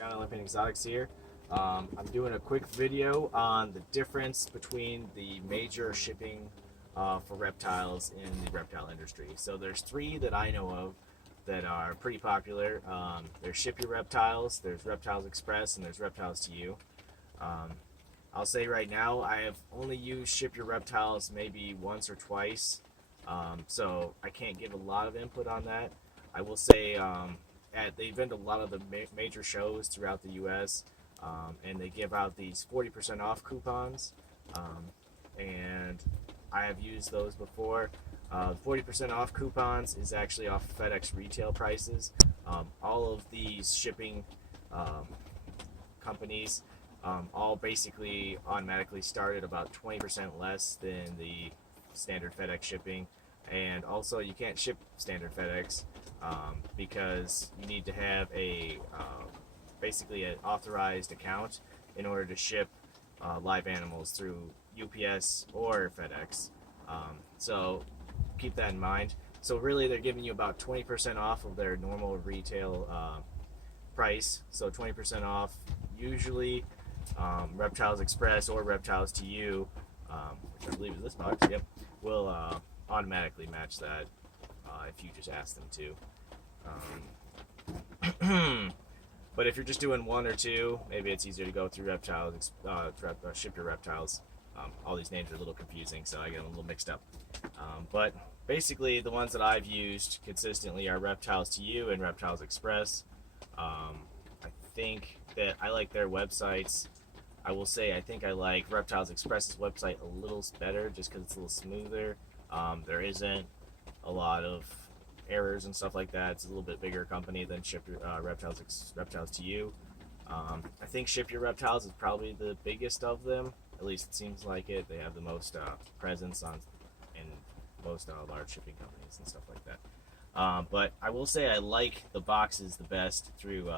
John Olympian Exotics here. I'm doing a quick video on the difference between the major shipping for reptiles in the reptile industry. So there's three that I know of that are pretty popular. There's Ship Your Reptiles, there's Reptiles Express, and there's Reptiles2you. I'll say right now I have only used Ship Your Reptiles maybe once or twice, so I can't give a lot of input on that. I will say they've been to a lot of the major shows throughout the U.S. And they give out these 40% off coupons, and I have used those before. 40% off coupons is actually off FedEx retail prices. All of these shipping companies all basically automatically start at about 20% less than the standard FedEx shipping, and also you can't ship standard FedEx because you need to have a basically an authorized account in order to ship live animals through UPS or FedEx. So keep that in mind. So really they're giving you about 20% off of their normal retail price. So 20% off usually Reptiles Express or Reptiles2you, which I believe is this box, yep, will automatically match that if you just ask them to. But if you're just doing one or two, maybe it's easier to go through Reptiles, Ship Your Reptiles. All these names are a little confusing, so I get a little mixed up. But basically, the ones that I've used consistently are Reptiles2you and Reptiles Express. I think that I like their websites. I will say I think I like Reptiles Express's website a little better just because it's a little smoother. There isn't a lot of errors and stuff like that. It's a little bit bigger company than Reptiles2you. I think Ship Your Reptiles is probably the biggest of them. At least it seems like it. They have the most presence in most large shipping companies and stuff like that. But I will say I like the boxes the best through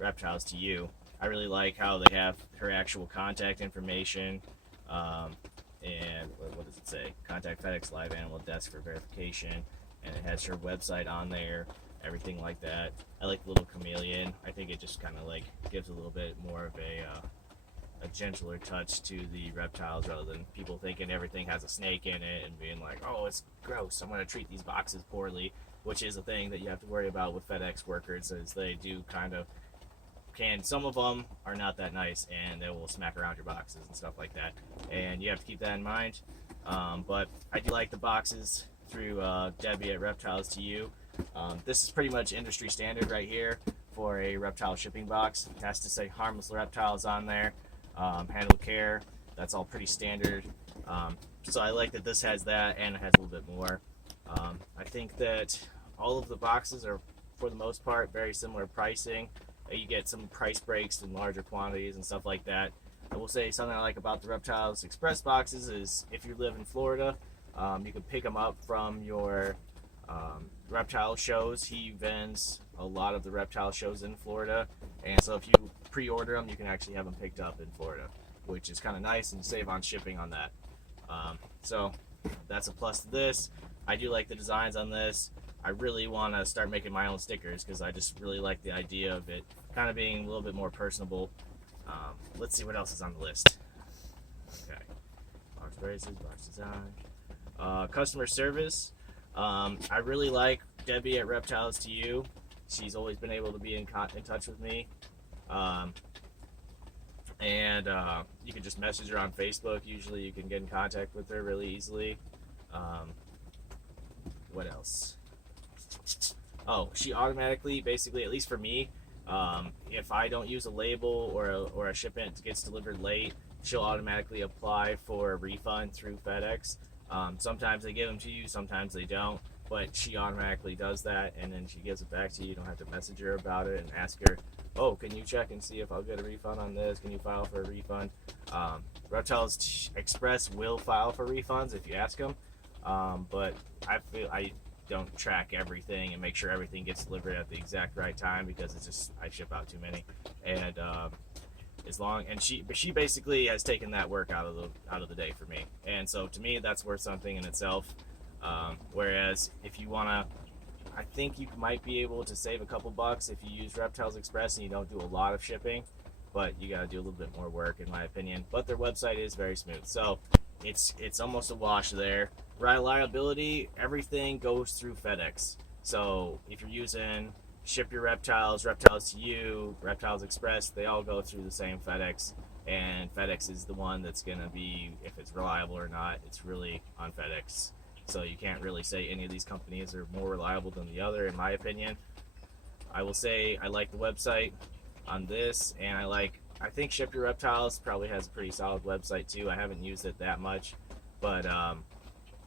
Reptiles2you. I really like how they have her actual contact information. And what does it say? Contact FedEx Live Animal Desk for verification. And it has her website on there, everything like that. I like the little chameleon. I think it just kind of like gives a little bit more of a gentler touch to the reptiles rather than people thinking everything has a snake in it and being like, oh, it's gross, I'm going to treat these boxes poorly, which is a thing that you have to worry about with FedEx workers, as they do kind of some of them are not that nice and they will smack around your boxes and stuff like that, and you have to keep that in mind. But I do like the boxes through Debbie at Reptiles2you. This is pretty much industry standard right here for a reptile shipping box. It has to say harmless reptiles on there, handle care, that's all pretty standard. So I like that this has that and it has a little bit more. I think that all of the boxes are for the most part very similar pricing. You get some price breaks in larger quantities and stuff like that. I will say something I like about the Reptiles Express boxes is if you live in Florida, you can pick them up from your reptile shows. He vends a lot of the reptile shows in Florida, and so if you pre-order them, you can actually have them picked up in Florida, which is kind of nice and save on shipping on that. So that's a plus to this. I do like the designs on this. I really want to start making my own stickers because I just really like the idea of it kind of being a little bit more personable. Let's see what else is on the list. Okay, box braces, box design, customer service. I really like Debbie at Reptiles2you. She's always been able to be in touch with me, and you can just message her on Facebook. Usually you can get in contact with her really easily. What else? Oh, she automatically, basically, at least for me, if I don't use a label or a shipment gets delivered late, she'll automatically apply for a refund through FedEx. Sometimes they give them to you, sometimes they don't, but she automatically does that, and then she gives it back to you. You don't have to message her about it and ask her, oh, can you check and see if I'll get a refund on this? Can you file for a refund? Reptiles Express will file for refunds if you ask them, but I don't track everything and make sure everything gets delivered at the exact right time because it's just I ship out too many, and she basically has taken that work out of the day for me, and so to me that's worth something in itself. Whereas if you want to I think you might be able to save a couple bucks if you use Reptiles Express and you don't do a lot of shipping, but you got to do a little bit more work in my opinion. But their website is very smooth, so it's almost a wash there. Reliability, everything goes through FedEx. So if you're using Ship Your Reptiles, Reptiles2you, Reptiles Express, they all go through the same FedEx, and FedEx is the one that's going to be, if it's reliable or not, it's really on FedEx. So you can't really say any of these companies are more reliable than the other, in my opinion. I will say I like the website on this, and I think Ship Your Reptiles probably has a pretty solid website too. I haven't used it that much, but I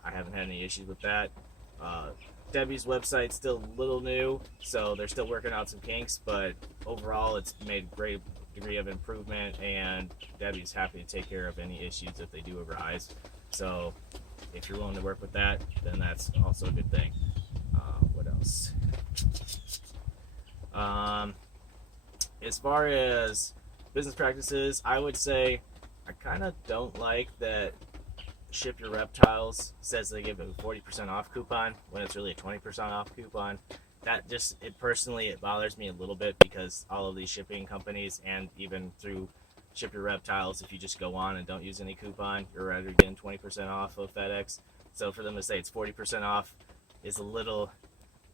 haven't had any issues with that. Debbie's website's still a little new, so they're still working out some kinks, but overall it's made a great degree of improvement, and Debbie's happy to take care of any issues if they do arise. So if you're willing to work with that, then that's also a good thing. What else? As far as business practices, I would say I kind of don't like that Ship Your Reptiles says they give a 40% off coupon when it's really a 20% off coupon. That just, it bothers me a little bit, because all of these shipping companies, and even through Ship Your Reptiles, if you just go on and don't use any coupon, you're already getting 20% off of FedEx. So for them to say it's 40% off is a little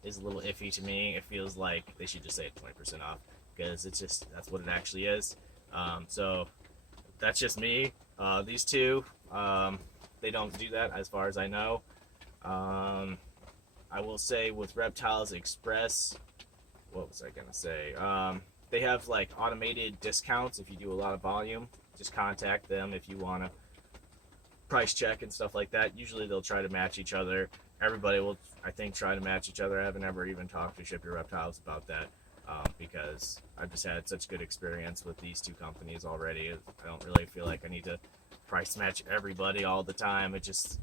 iffy to me. It feels like they should just say it's 20% off, because that's what it actually is. So that's just me. These two, they don't do that as far as I know. I will say with Reptiles Express, what was I gonna say? They have like automated discounts if you do a lot of volume. Just contact them if you want to price check and stuff like that. Usually they'll try to match each other. Everybody will, I think, try to match each other. I haven't ever even talked to Ship Your Reptiles about that, because I've just had such good experience with these two companies already. I don't really feel like I need to price match everybody all the time. It's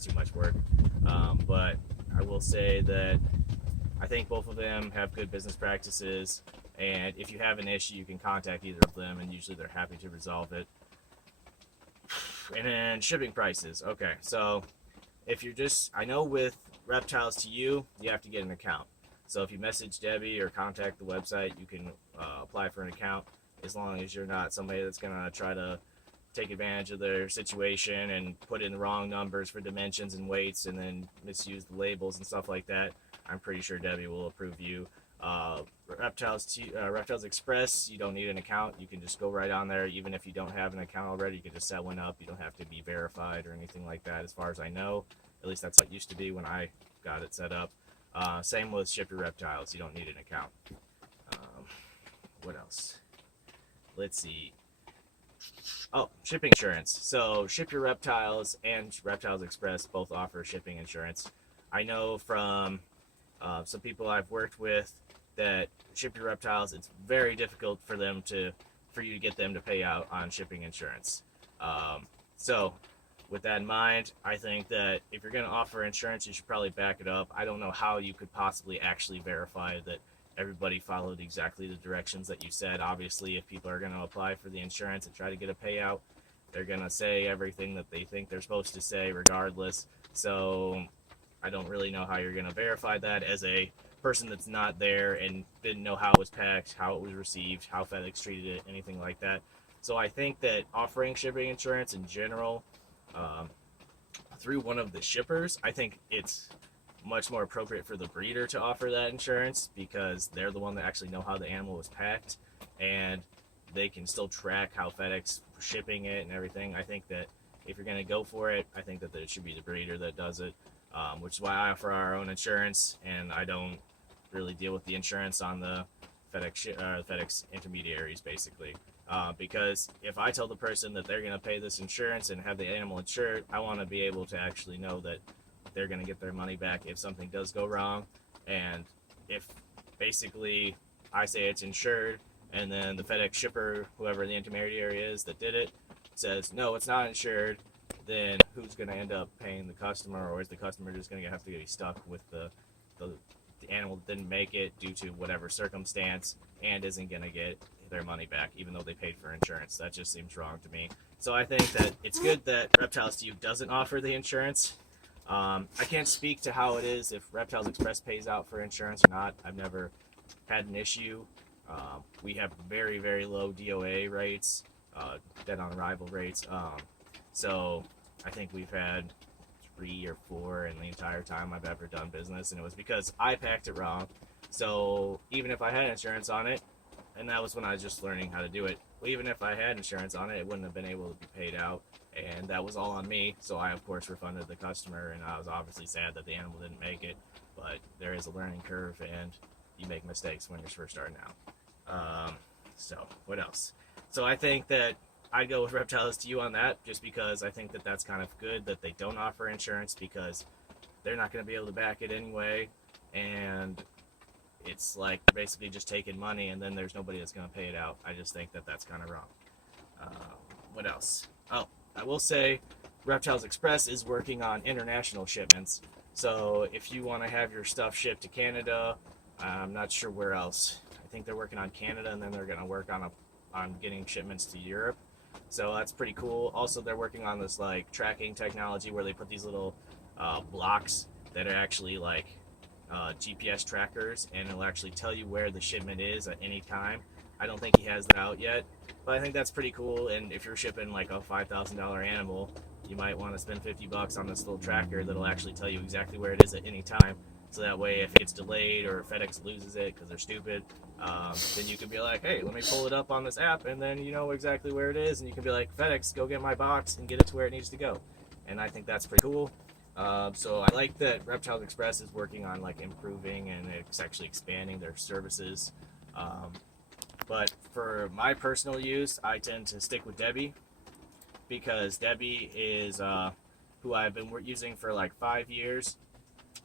too much work. But I will say that I think both of them have good business practices, and if you have an issue, you can contact either of them, and usually they're happy to resolve it. And then shipping prices. Okay, so if you're I know with Reptiles2you, you have to get an account. So if you message Debbie or contact the website, you can apply for an account, as long as you're not somebody that's going to try to take advantage of their situation and put in the wrong numbers for dimensions and weights and then misuse the labels and stuff like that. I'm pretty sure Debbie will approve you. Reptiles Express, you don't need an account. You can just go right on there. Even if you don't have an account already, you can just set one up. You don't have to be verified or anything like that, as far as I know. At least that's what it used to be when I got it set up. Same with Ship Your Reptiles. You don't need an account. What else? Let's see. Oh, shipping insurance. So Ship Your Reptiles and Reptiles Express both offer shipping insurance. I know from some people I've worked with that Ship Your Reptiles, it's very difficult for you to get them to pay out on shipping insurance. So with that in mind, I think that if you're going to offer insurance, you should probably back it up. I don't know how you could possibly actually verify that everybody followed exactly the directions that you said. Obviously, if people are going to apply for the insurance and try to get a payout, they're going to say everything that they think they're supposed to say regardless. So I don't really know how you're going to verify that as a person that's not there and didn't know how it was packed, how it was received, how FedEx treated it, anything like that. So I think that offering shipping insurance in general through one of the shippers, I think it's much more appropriate for the breeder to offer that insurance, because they're the one that actually know how the animal was packed, and they can still track how FedEx shipping it and everything. I think that if you're going to go for it, I think that it should be the breeder that does it, which is why I offer our own insurance, and I don't really deal with the insurance on the FedEx intermediaries, basically. Because if I tell the person that they're going to pay this insurance and have the animal insured, I want to be able to actually know that they're going to get their money back if something does go wrong. And if basically I say it's insured, and then the FedEx shipper, whoever the intermediary is that did it, says no, it's not insured, then who's going to end up paying the customer? Or is the customer just going to have to get stuck with the animal that didn't make it due to whatever circumstance and isn't going to get their money back even though they paid for insurance? That just seems wrong to me. So I think that it's good that Reptiles2you doesn't offer the insurance, I can't speak to how it is if Reptiles Express pays out for insurance or not. I've never had an issue. We have very, very low DOA rates, dead on arrival rates. So I think we've had 3 or 4 in the entire time I've ever done business, and it was because I packed it wrong. So even if I had insurance on it, and that was when I was just learning how to do it, well, even if I had insurance on it, it wouldn't have been able to be paid out, and that was all on me. So I, of course, refunded the customer, and I was obviously sad that the animal didn't make it, but there is a learning curve, and you make mistakes when you're first starting out. So what else? So I think that I'd go with Reptiles2you on that, just because I think that that's kind of good that they don't offer insurance, because they're not going to be able to back it anyway, and it's like basically just taking money and then there's nobody that's going to pay it out. I just think that that's kind of wrong. Uh, what else? Oh, I will say Reptiles Express is working on international shipments. So if you want to have your stuff shipped to Canada, I'm not sure where else. I think they're working on Canada, and then they're going to work on getting shipments to Europe. So that's pretty cool. Also, they're working on this like tracking technology where they put these little blocks that are actually like GPS trackers, and it'll actually tell you where the shipment is at any time. I don't think he has that out yet, but I think that's pretty cool. And if you're shipping like a $5,000 animal, you might want to spend $50 on this little tracker that'll actually tell you exactly where it is at any time. So that way, if it gets delayed or FedEx loses it because they're stupid, then you can be like, hey, let me pull it up on this app, and then you know exactly where it is, and you can be like, FedEx, go get my box and get it to where it needs to go. And I think that's pretty cool. So I like that Reptiles Express is working on like improving and it's actually expanding their services. But for my personal use, I tend to stick with Debbie, because Debbie is who I've been using for like 5 years,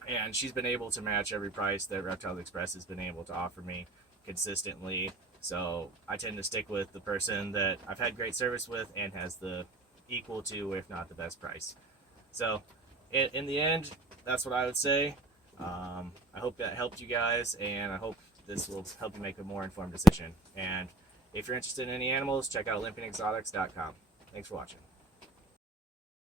and she's been able to match every price that Reptiles Express has been able to offer me consistently. So I tend to stick with the person that I've had great service with and has the equal to, if not the best price. So in the end, that's what I would say. I hope that helped you guys, and I hope this will help you make a more informed decision. And if you're interested in any animals, check out limpingexotics.com. Thanks for watching.